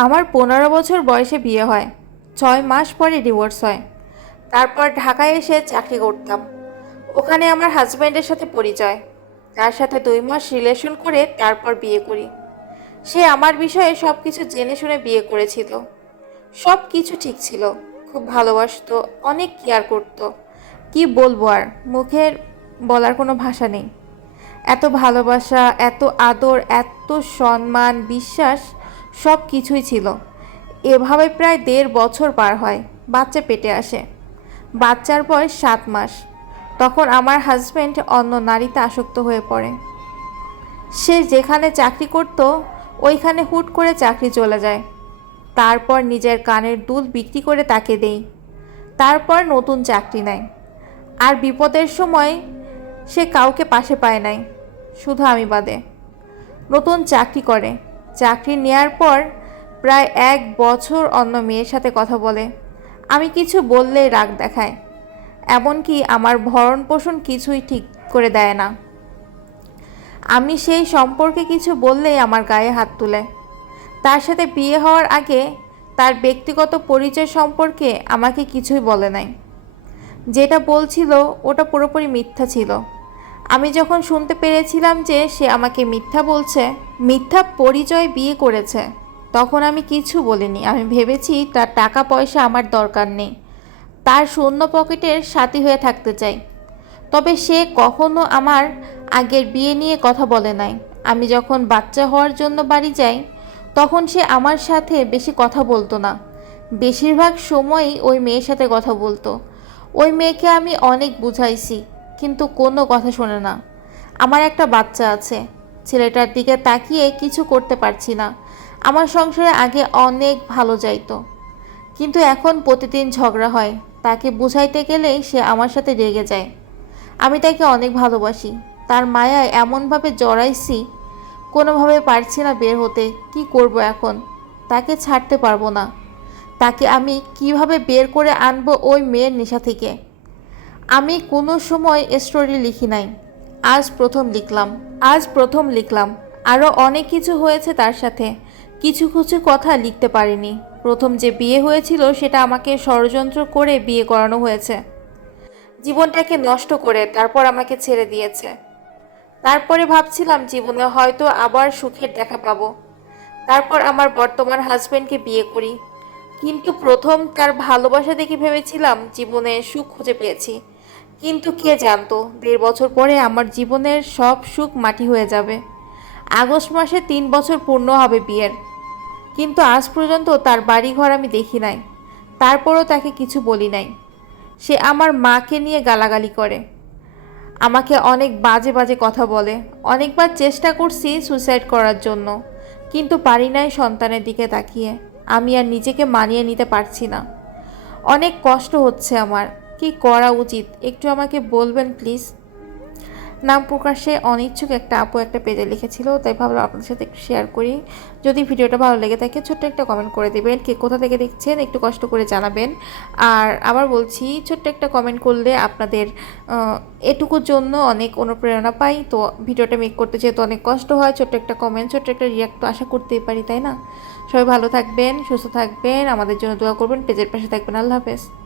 আমার পনেরো বছর বয়সে বিয়ে হয়। ছয় মাস পরে ডিভোর্স হয়। তারপর ঢাকায় এসে চাকরি করতাম। ওখানে আমার হাজব্যান্ডের সাথে পরিচয়। তার সাথে দুই মাস রিলেশন করে তারপর বিয়ে করি। সে আমার বিষয়ে সব কিছু জেনে শুনে বিয়ে করেছিল। সব কিছু ঠিক ছিল। খুব ভালোবাসতো, অনেক কেয়ার করতো। কি বলব আর, মুখের বলার কোনো ভাষা নেই। এত ভালোবাসা, এত আদর, এত সম্মান, বিশ্বাস সব কিছুই ছিল। এভাবে প্রায় দেড় বছর পার হয়, বাচ্চা পেটে আসে। বাচ্চার বয়স সাত মাস। তখন আমার হাজব্যান্ড অন্য নারীতে আসক্ত হয়ে পড়ে। সে যেখানে চাকরি করত, ওইখানে হুট করে চাকরি চলে যায়। তারপর নিজের কানের দুল বিক্রি করে তাকে দেই। তারপর নতুন চাকরি নেয়। আর বিপদের সময় সে কাউকে পাশে পায় নাই। শুধু আমি বাদে। নতুন চাকরি করে। চাকরি নেয়ার পর প্রায় এক বছর অন্য মেয়ের সাথে কথা বলে। আমি কিছু বললেই রাগ দেখায়, এমনকি আমার ভরণ পোষণ কিছুই ঠিক করে দেয় না। আমি সেই সম্পর্কে কিছু বললেই আমার গায়ে হাত তুলে। তার সাথে বিয়ে হওয়ার আগে তার ব্যক্তিগত পরিচয় সম্পর্কে আমাকে কিছুই বলে নাই। যেটা বলছিল ওটা পুরোপুরি মিথ্যা ছিল। আমি যখন শুনতে পেরেছিলাম যে সে আমাকে মিথ্যা বলছে, মিথ্যা পরিচয় বিয়ে করেছে, তখন আমি কিছু বলিনি। আমি ভেবেছি তার টাকা পয়সা আমার দরকার নেই। তার শূন্য পকেটের সাথী হয়ে থাকতে চাই। তবে সে কখনো আমার আগের বিয়ে নিয়ে কথা বলে নাই। আমি যখন বাচ্চা হওয়ার জন্য বাড়ি যাই, তখন সে আমার সাথে বেশি কথা বলতো না। বেশিরভাগ সময়ই ওই মেয়ের সাথে কথা বলতো। ওই মেয়েকে আমি অনেক বুঝাইছি। কিন্তু কোনো কথা শোনে না। আমার একটা বাচ্চা আছে। ছেলেটার দিকে তাকিয়ে কিছু করতে পারছি না। আমার সংসারে আগে অনেক ভালো যাইতো। কিন্তু এখন প্রতিদিন ঝগড়া হয়। তাকে বুঝাইতে গেলেই সে আমার সাথে রেগে যায়। আমি তাকে অনেক ভালোবাসি। তার মায়ায় এমনভাবে জড়াইছি, কোনোভাবে পারছি না বের হতে। কি করব এখন? তাকে ছাড়তে পারব না। তাকে আমি কীভাবে বের করে আনব ওই মেয়ের নেশা থেকে? আমি কোনো সময় স্টোরি লিখি নাই। আজ প্রথম লিখলাম, আজ প্রথম লিখলাম। আরও অনেক কিছু হয়েছে তার সাথে। কিছু কিছু কথা লিখতে পারিনি। প্রথম যে বিয়ে হয়েছিল সেটা আমাকে ষড়যন্ত্র করে বিয়ে করানো হয়েছে। জীবনটাকে নষ্ট করে তারপর আমাকে ছেড়ে দিয়েছে। তারপরে ভাবছিলাম জীবনে হয়তো আবার সুখের দেখা পাবো। তারপর আমার বর্তমান হাজব্যান্ডকে বিয়ে করি। কিন্তু প্রথম তার ভালোবাসা দেখে ভেবেছিলাম জীবনে সুখ খুঁজে পেয়েছি। কিন্তু কে জানতো, দেড় বছর পরে আমার জীবনের সব সুখ মাটি হয়ে যাবে। আগস্ট মাসে তিন বছর পূর্ণ হবে বিয়ের। কিন্তু আজ পর্যন্ত তার বাড়িঘর আমি দেখি নাই। তারপরও তাকে কিছু বলি নাই। সে আমার মাকে নিয়ে গালাগালি করে। আমাকে অনেক বাজে বাজে কথা বলে। অনেকবার চেষ্টা করছি সুইসাইড করার জন্য, কিন্তু পারি নাই সন্তানের দিকে তাকিয়ে। আমি আর নিজেকে মানিয়ে নিতে পারছি না। অনেক কষ্ট হচ্ছে আমার। কি করা উচিত? একটু আমাকে বলবেন, প্লিজ। নাম প্রকাশে অনিচ্ছুক একটা আপু একটা পেজে লিখেছিল, তাই ভাবলাম আপনাদের সাথে একটু শেয়ার করি। যদি ভিডিওটা ভালো লেগে থাকে, ছোট্ট একটা কমেন্ট করে দেবেন, কে কোথা থেকে দেখছেন, একটু কষ্ট করে জানাবেন। আর আবার বলছি, ছোট্ট একটা কমেন্ট করলে আপনাদের এটুকুর জন্য অনেক অনুপ্রেরণা পাই। তো ভিডিওটা মেক করতে যেহেতু অনেক কষ্ট হয়, ছোট্ট একটা কমেন্ট ছোট্ট একটা রিয়াক্ট তো আশা করতেই পারি, তাই না? সবাই ভালো থাকবেন, সুস্থ থাকবেন, আমাদের জন্য দোয়া করবেন, পেজের পাশে থাকবেন, আল্লাহ হাফেজ।